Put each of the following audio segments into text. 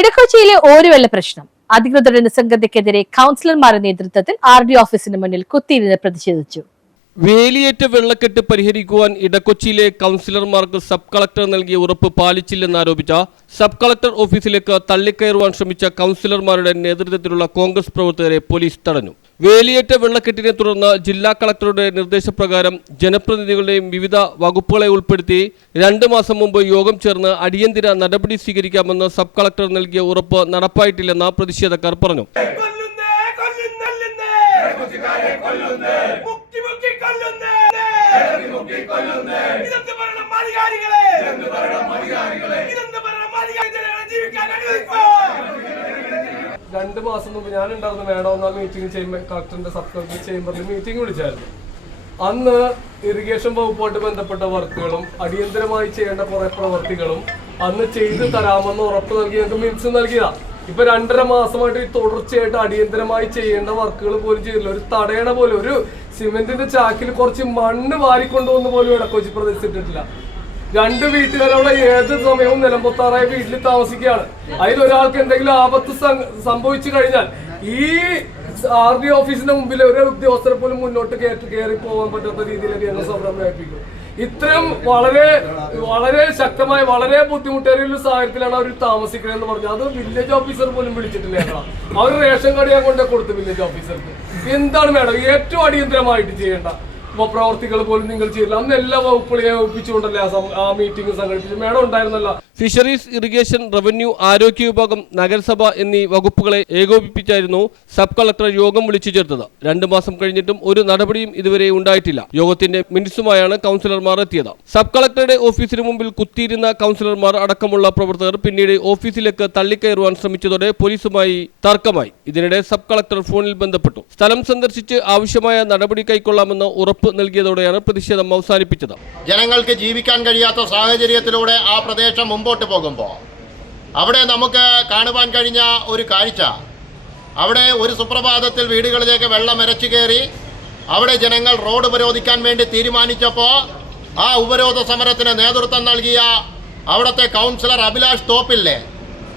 ഇടക്കൊച്ചിയിലെ ഓരുവെള്ള പ്രശ്നം. അധികൃതരുടെ നിസ്സംഗതയ്ക്കെതിരെ കൗൺസിലർമാരുടെ നേതൃത്വത്തിൽ RDO ഓഫീസിന് മുന്നിൽ കുത്തിയിരുന്ന് പ്രതിഷേധിച്ചു. വേലിയേറ്റ വെള്ളക്കെട്ട് പരിഹരിക്കുവാൻ ഇടക്കൊച്ചിയിലെ കൗൺസിലർമാർക്ക് സബ് കളക്ടർ നൽകിയ ഉറപ്പ് പാലിച്ചില്ലെന്നാരോപിച്ച സബ് കളക്ടർ ഓഫീസിലേക്ക് തള്ളിക്കയറുവാൻ ശ്രമിച്ച കൗൺസിലർമാരുടെ നേതൃത്വത്തിലുള്ള കോൺഗ്രസ് പ്രവർത്തകരെ പോലീസ് തടഞ്ഞു. വേലിയേറ്റ വെള്ളക്കെട്ടിനെ തുടർന്ന് ജില്ലാ കളക്ടറുടെ നിർദ്ദേശപ്രകാരം ജനപ്രതിനിധികളുടെയും വിവിധ വകുപ്പുകളെ ഉൾപ്പെടുത്തി 2 മാസം മുമ്പ് യോഗം ചേർന്ന് അടിയന്തര നടപടി സ്വീകരിക്കാമെന്ന് സബ് കളക്ടർ നൽകിയ ഉറപ്പ് നടപ്പായിട്ടില്ലെന്ന് പ്രതിഷേധക്കാർ പറഞ്ഞു. രണ്ട് മാസം മുമ്പ് ഞാനുണ്ടായിരുന്ന മേഡം മീറ്റിംഗ് കളക്ടറിന്റെ സബ് കളക്ടർ ചേംബറിൽ മീറ്റിംഗ് വിളിച്ചായിരുന്നു. അന്ന് ഇറിഗേഷൻ വകുപ്പുമായിട്ട് ബന്ധപ്പെട്ട വർക്കുകളും അടിയന്തരമായി ചെയ്യേണ്ട കുറെ പ്രവർത്തികളും അന്ന് ചെയ്തു തരാമെന്ന് ഉറപ്പ് നൽകി ഞങ്ങൾക്ക് മിനിറ്റ്സ് നൽകിയതാ. ഇപ്പൊ 2.5 മാസമായിട്ട് തുടർച്ചയായിട്ട് അടിയന്തരമായി ചെയ്യേണ്ട വർക്കുകൾ പോലും ചെയ്തില്ല. ഒരു തടയണ പോലും, ഒരു സിമെന്റിന്റെ ചാക്കിൽ കുറച്ച് മണ്ണ് വാരിക്കൊണ്ടുവന്ന് പോലും ഇടക്കൊച്ചി പ്രദേശത്തിട്ടില്ല. 2 വീട്ടുകാരുടെ ഏത് സമയവും നിലംപൊത്താറായ വീട്ടിൽ താമസിക്കുകയാണ്. അതിലൊരാൾക്ക് എന്തെങ്കിലും ആപത്ത് സംഭവിച്ചു കഴിഞ്ഞാൽ ഈ RDO ഓഫീസിന്റെ മുമ്പിൽ ഒരു ഉദ്യോഗസ്ഥരെ പോലും മുന്നോട്ട് കയറി പോകാൻ പറ്റാത്ത രീതിയിലേക്ക് ഞങ്ങൾ സമരം വ്യാപിപ്പിക്കും. ഇത്രയും വളരെ ശക്തമായ വളരെ ബുദ്ധിമുട്ടേറിയ ഒരു സാഹചര്യത്തിലാണ് അവർ താമസിക്കണമെന്ന് പറഞ്ഞു. അത് വില്ലേജ് ഓഫീസർ പോലും വിളിച്ചിട്ടില്ല. അവർ റേഷൻ കട ഞാൻ കൊണ്ടേ കൊടുത്തു വില്ലേജ് ഓഫീസർക്ക്. എന്താണ് മേഡം ഏറ്റവും അടിയന്തരമായിട്ട് ചെയ്യേണ്ട പ്രവർത്തികൾ പോലും നിങ്ങൾ ചെയ്യില്ല. അന്ന് എല്ലാ വകുപ്പുകളെയും ഒപ്പിച്ചുകൊണ്ടല്ലേ ആ മീറ്റിംഗ് സംഘടിപ്പിച്ചു. മേഡം ഉണ്ടായിരുന്നല്ല. ഫിഷറീസ്, ഇറിഗേഷൻ, റവന്യൂ, ആരോഗ്യ വിഭാഗം, നഗരസഭ എന്നീ വകുപ്പുകളെ ഏകോപിപ്പിച്ചായിരുന്നു സബ് കളക്ടർ യോഗം വിളിച്ചു ചേർത്തത്. 2 മാസം കഴിഞ്ഞിട്ടും ഒരു നടപടിയും ഇതുവരെ ഉണ്ടായിട്ടില്ല. യോഗത്തിന്റെ മിനിറ്റ്സുമായാണ് കൗൺസിലർമാർ എത്തിയത്. സബ് കളക്ടറുടെ ഓഫീസിന് മുമ്പിൽ കുത്തിയിരുന്ന കൗൺസിലർമാർ അടക്കമുള്ള പ്രവർത്തകർ പിന്നീട് ഓഫീസിലേക്ക് തള്ളിക്കയറുവാൻ ശ്രമിച്ചതോടെ പോലീസുമായി തർക്കമായി. ഇതിനിടെ സബ് കളക്ടർ ഫോണിൽ ബന്ധപ്പെട്ടു. സ്ഥലം സന്ദർശിച്ച് ആവശ്യമായ നടപടി കൈക്കൊള്ളാമെന്ന് ഉറപ്പ് നൽകിയതോടെയാണ് പ്രതിഷേധം അവസാനിപ്പിച്ചത്. ജനങ്ങൾക്ക് ജീവിക്കാൻ കഴിയാത്ത സാഹചര്യത്തിലൂടെ ആ പ്രദേശം മുമ്പോട്ട് പോകുമ്പോൾ അവിടെ നമുക്ക് കാണുവാൻ കഴിഞ്ഞ ഒരു കാഴ്ച, അവിടെ ഒരു സുപ്രഭാതത്തിൽ വീടുകളിലേക്ക് വെള്ളം ഇരച്ചു കയറി അവിടെ ജനങ്ങൾ റോഡ് ഉപരോധിക്കാൻ വേണ്ടി തീരുമാനിച്ചപ്പോൾ ആ ഉപരോധ സമരത്തിന് നേതൃത്വം നൽകിയ അവിടുത്തെ കൗൺസിലർ അഭിലാഷ് തോപ്പില്ലേ,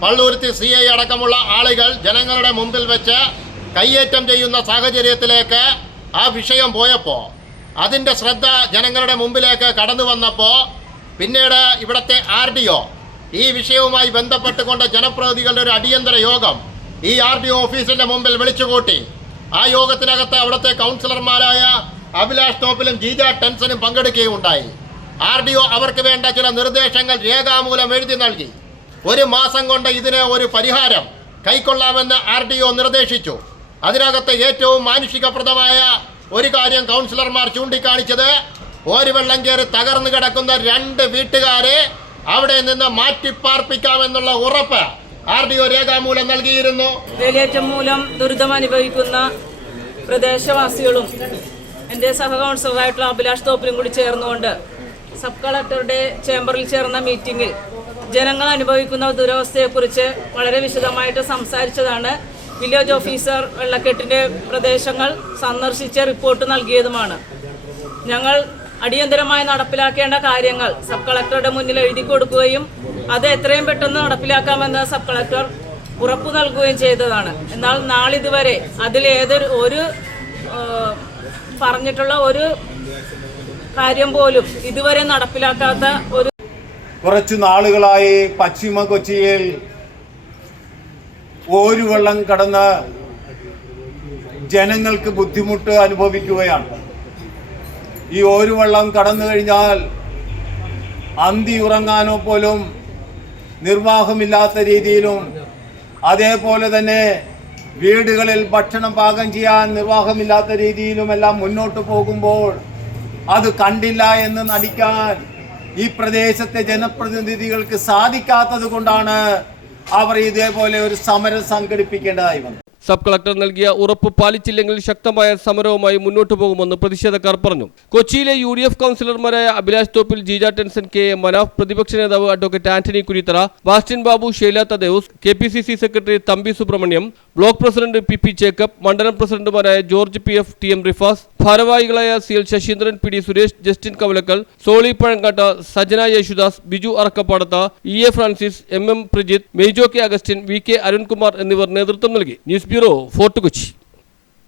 പള്ളൂരുത്തി CI അടക്കമുള്ള ആളുകൾ ജനങ്ങളുടെ മുമ്പിൽ വെച്ച് കയ്യേറ്റം ചെയ്യുന്ന സാഹചര്യത്തിലേക്ക് ആ വിഷയം പോയപ്പോൾ അതിൻ്റെ ശ്രദ്ധ ജനങ്ങളുടെ മുമ്പിലേക്ക് കടന്നു വന്നപ്പോൾ പിന്നീട് ഇവിടുത്തെ RDO ഈ വിഷയവുമായി ബന്ധപ്പെട്ടുകൊണ്ട് ജനപ്രതിനിധികളുടെ ഒരു അടിയന്തര യോഗം ഈ RDO ഓഫീസിൻ്റെ മുമ്പിൽ വിളിച്ചുകൂട്ടി. ആ യോഗത്തിനകത്ത് അവിടുത്തെ കൗൺസിലർമാരായ അഭിലാഷ് തോപ്പിലും ജീജ ടെൻസനും പങ്കെടുക്കുകയുണ്ടായി. RDO അവർക്ക് വേണ്ട ചില നിർദ്ദേശങ്ങൾ രേഖാമൂലം എഴുതി നൽകി. 1 മാസം കൊണ്ട് ഇതിന് ഒരു പരിഹാരം കൈക്കൊള്ളാമെന്ന് RDO നിർദ്ദേശിച്ചു. അതിനകത്ത് ഏറ്റവും മാനുഷികപ്രദമായ ഒരു കാര്യം കൗൺസിലർമാർ ചൂണ്ടിക്കാണിച്ചത് ഒരു വെള്ളം കയറി തകർന്നു കിടക്കുന്ന 2 വീട്ടുകാരെ അവിടെ നിന്ന് മാറ്റിപ്പാർപ്പിക്കാമെന്നുള്ള ഉറപ്പ് RDO രേഖാമൂലം നൽകിയിരുന്നു. വേലിയേറ്റം മൂലം ദുരിതം അനുഭവിക്കുന്ന പ്രദേശവാസികളും എൻ്റെ സഹ കൗൺസിലറായിട്ടുള്ള അഭിലാഷ് തോപ്പിലും കൂടി ചേർന്നുകൊണ്ട് സബ് കളക്ടറുടെ ചേംബറിൽ ചേർന്ന മീറ്റിംഗിൽ ജനങ്ങൾ അനുഭവിക്കുന്ന ദുരവസ്ഥയെക്കുറിച്ച് വളരെ വിശദമായിട്ട് സംസാരിച്ചതാണ്. വില്ലേജ് ഓഫീസർ വെള്ളക്കെട്ടിൻ്റെ പ്രദേശങ്ങൾ സന്ദർശിച്ച് റിപ്പോർട്ട് നൽകിയതുമാണ്. ഞങ്ങൾ അടിയന്തരമായി നടപ്പിലാക്കേണ്ട കാര്യങ്ങൾ സബ് കളക്ടറുടെ മുന്നിൽ എഴുതി കൊടുക്കുകയും അത് എത്രയും പെട്ടെന്ന് നടപ്പിലാക്കാമെന്ന് സബ് കളക്ടർ ഉറപ്പു നൽകുകയും ചെയ്തതാണ്. എന്നാൽ നാളിതുവരെ അതിൽ ഒരു പറഞ്ഞിട്ടുള്ള ഒരു കാര്യം പോലും ഇതുവരെ നടപ്പിലാക്കാത്ത ഒരു കുറച്ചു നാളുകളായി പശ്ചിമ കൊച്ചിയിൽ ഓരുവെള്ളം കടന്ന് ജനങ്ങൾക്ക് ബുദ്ധിമുട്ട് അനുഭവിക്കുകയാണ്. ഈ ഓരുവെള്ളം കടന്നു കഴിഞ്ഞാൽ അന്തി ഉറങ്ങാനോ പോലും നിർവാഹമില്ലാത്ത രീതിയിലും അതേപോലെ തന്നെ വീടുകളിൽ ഭക്ഷണം പാകം ചെയ്യാൻ നിർവാഹമില്ലാത്ത രീതിയിലുമെല്ലാം മുന്നോട്ട് പോകുമ്പോൾ അത് കണ്ടില്ല എന്ന് നടിക്കാൻ ഈ പ്രദേശത്തെ ജനപ്രതിനിധികൾക്ക് സാധിക്കാത്തത് കൊണ്ടാണ് അവർ ഇതേപോലെ ഒരു സമരം സംഘടിപ്പിക്കേണ്ടതായി വന്നു. സബ് കളക്ടർ നൽകിയ ഉറപ്പ് പാലിച്ചില്ലെങ്കിൽ ശക്തമായ സമരവുമായി മുന്നോട്ടു പോകുമെന്ന് പ്രതിഷേധക്കാർ പറഞ്ഞു. കൊച്ചിയിലെ UDF കൗൺസിലർമാരായ അഭിലാഷ് തോപ്പിൽ, ജീജ ടെൻസൻ, KA മനാഫ്, പ്രതിപക്ഷ നേതാവ് advocate Antony Kurithara, Bastin Babu, Sheila Thadeus, KPCC secretary Thampi Subramaniam, block president PP Jacob, മണ്ഡലം പ്രസിഡന്റുമാരായ ജോർജ് PF, TM റിഫാസ്, ഭാരവാഹികളായ CL Saseendran, PD Suresh, Justin Kavalakkal, Soly Pazhangatta, Sajana Yesudas, Biju Arakkapadatha, EA Francis, MM Prajith, Meijo K Augustine, VK Arunkumar എന്നിവർ നേതൃത്വം നൽകി. News bureau, Fort Kochi.